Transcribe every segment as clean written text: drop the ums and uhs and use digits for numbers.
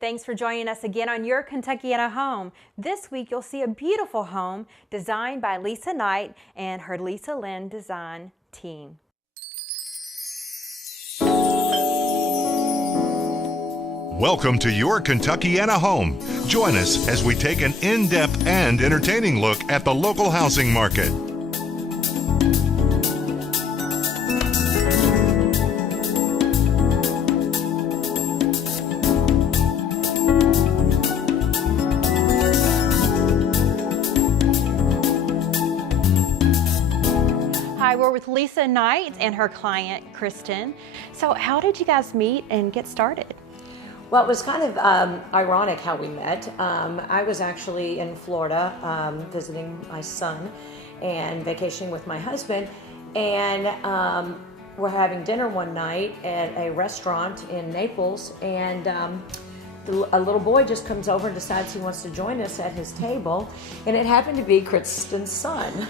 Thanks for joining us again on Your Kentuckiana Home. This week you'll see a beautiful home designed by Lisa Knight and her Lynn design team. Welcome to Your Kentuckiana Home. Join us as we take an in-depth and entertaining look at the local housing market. Hi, we're with Lisa Knight and her client, Kristen. So how did you guys meet and get started? Well, it was kind of ironic how we met. I was actually in Florida visiting my son and vacationing with my husband, and we're having dinner one night at a restaurant in Naples, and a little boy just comes over and decides he wants to join us at his table, and it happened to be Kristen's son.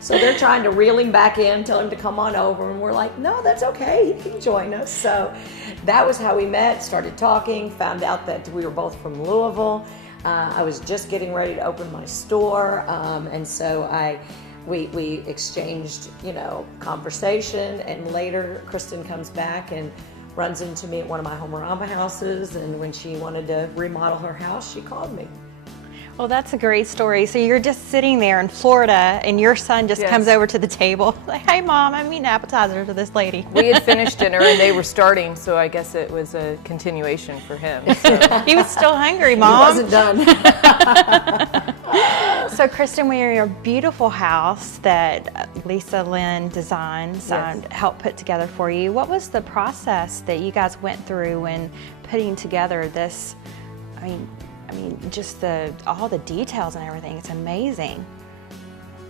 So they're trying to reel him back in, tell him to come on over, and we're like, no, that's okay, he can join us. So that was how we met, started talking, found out that we were both from Louisville. I was just getting ready to open my store, and so we exchanged, conversation, and later Kristen comes back and runs into me at one of my Homerama houses, and when she wanted to remodel her house, she called me. Well, that's a great story. So you're just sitting there in Florida and your son just comes over to the table like, hey Mom, I'm eating appetizer to this lady. We had finished dinner and they were starting, so I guess it was a continuation for him. So. He was still hungry, Mom. He wasn't done. So Kristen, we're in your beautiful house that Lynn Designs helped put together for you. What was the process that you guys went through when putting together this? I mean, just all the details and everything. It's amazing.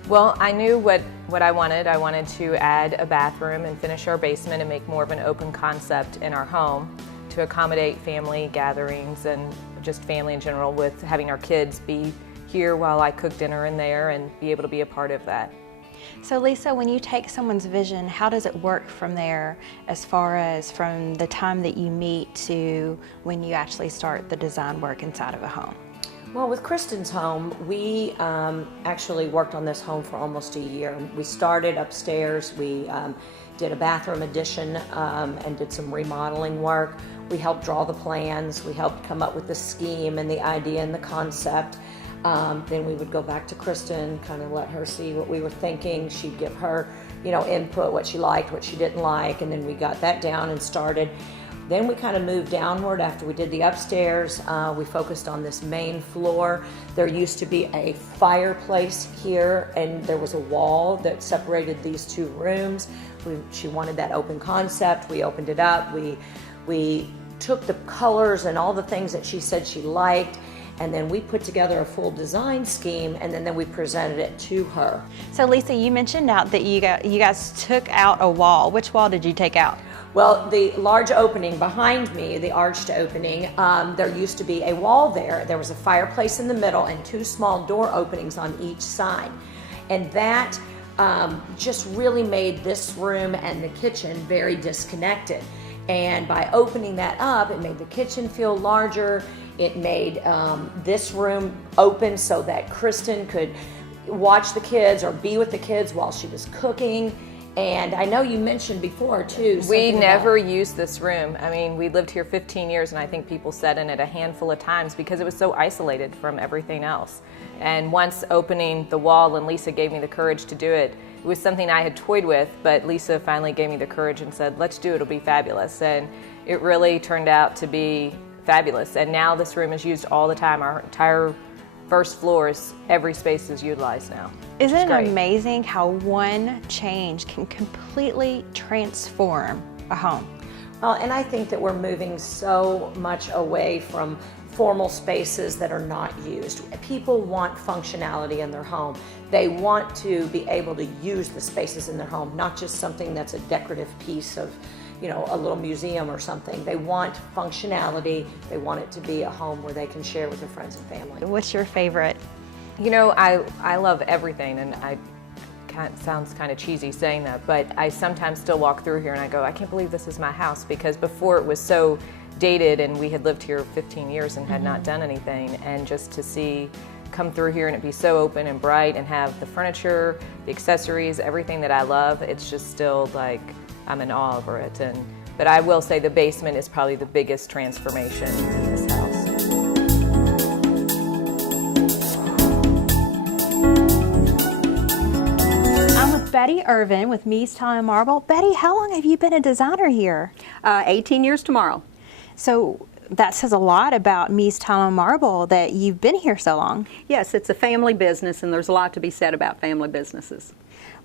Well, I knew what I wanted. I wanted to add a bathroom and finish our basement and make more of an open concept in our home to accommodate family gatherings and just family in general, with having our kids be here while I cook dinner in there and be able to be a part of that. So Lisa, when you take someone's vision, how does it work from there, as far as from the time that you meet to when you actually start the design work inside of a home? Well, with Kristen's home, we actually worked on this home for almost a year. We started upstairs, we did a bathroom addition and did some remodeling work. We helped draw the plans, we helped come up with the scheme and the idea and the concept. Then we would go back to Kristen, kind of let her see what we were thinking. She'd give her, input, what she liked, what she didn't like, and then we got that down and started. Then we kind of moved downward after we did the upstairs. We focused on this main floor. There used to be a fireplace here, and there was a wall that separated these two rooms. She wanted that open concept. We opened it up. We took the colors and all the things that she said she liked, and then we put together a full design scheme, and then we presented it to her. So Lisa, you mentioned out that you guys took out a wall. Which wall did you take out? Well, the large opening behind me, the arched opening, there used to be a wall there. There was a fireplace in the middle and two small door openings on each side. And that just really made this room and the kitchen very disconnected. And by opening that up, it made the kitchen feel larger. It made this room open so that Kristen could watch the kids or be with the kids while she was cooking. And I know you mentioned before too. We never used this room. I mean, we lived here 15 years, and I think people sat in it a handful of times because it was so isolated from everything else. And once opening the wall, and Lisa gave me the courage to do it, it was something I had toyed with, but Lisa finally gave me the courage and said, let's do it, it'll be fabulous. And it really turned out to be fabulous. And now this room is used all the time. Our entire first floor every space is utilized now. Isn't it amazing how one change can completely transform a home? Well, and I think that we're moving so much away from formal spaces that are not used. People want functionality in their home. They want to be able to use the spaces in their home, not just something that's a decorative piece of, a little museum or something. They want functionality. They want it to be a home where they can share with their friends and family. What's your favorite? I love everything, and sounds kind of cheesy saying that, but I sometimes still walk through here and I go, I can't believe this is my house, because before it was so dated and we had lived here 15 years and had not done anything, and just to see come through here and it be so open and bright and have the furniture, the accessories, everything that I love, it's just still like I'm in awe over it. But I will say the basement is probably the biggest transformation in this house. Betty Irvin with Meez Tile and Marble. Betty, how long have you been a designer here? 18 years tomorrow. So that says a lot about Meez Tile and Marble that you've been here so long. Yes, it's a family business, and there's a lot to be said about family businesses.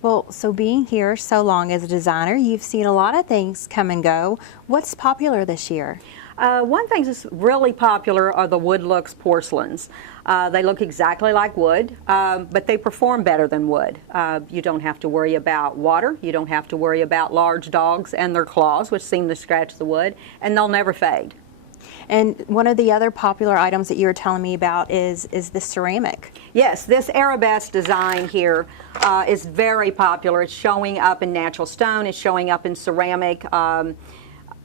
Well, so being here so long as a designer, you've seen a lot of things come and go. What's popular this year? One thing that's really popular are the wood looks porcelains. They look exactly like wood, but they perform better than wood. You don't have to worry about water. You don't have to worry about large dogs and their claws, which seem to scratch the wood, and they'll never fade. And one of the other popular items that you were telling me about is the ceramic. Yes, this arabesque design here is very popular. It's showing up in natural stone. It's showing up in ceramic.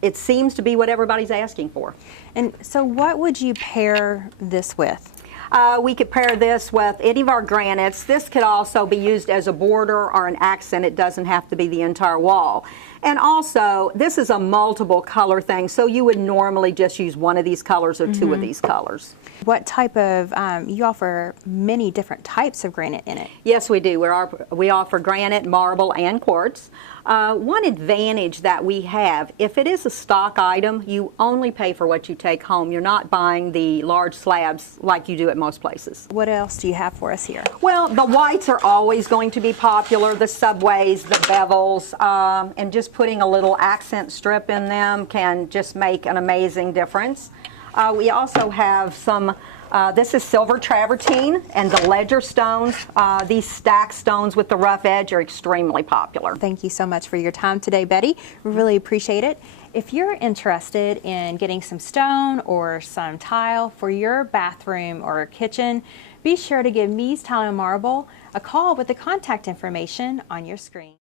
It seems to be what everybody's asking for. And so what would you pair this with? We could pair this with any of our granites. This could also be used as a border or an accent. It doesn't have to be the entire wall. And also, this is a multiple color thing, so you would normally just use one of these colors or two of these colors. What type of, you offer many different types of granite in it. Yes, we do. We offer granite, marble, and quartz. One advantage that we have, if it is a stock item, you only pay for what you take home. You're not buying the large slabs like you do at most places. What else do you have for us here? Well, the whites are always going to be popular, the subways, the bevels, and just putting a little accent strip in them can just make an amazing difference. We also have some, this is silver travertine and the ledger stones. These stack stones with the rough edge are extremely popular. Thank you so much for your time today, Betty. We really appreciate it. If you're interested in getting some stone or some tile for your bathroom or kitchen, be sure to give Meez Tile and Marble a call with the contact information on your screen.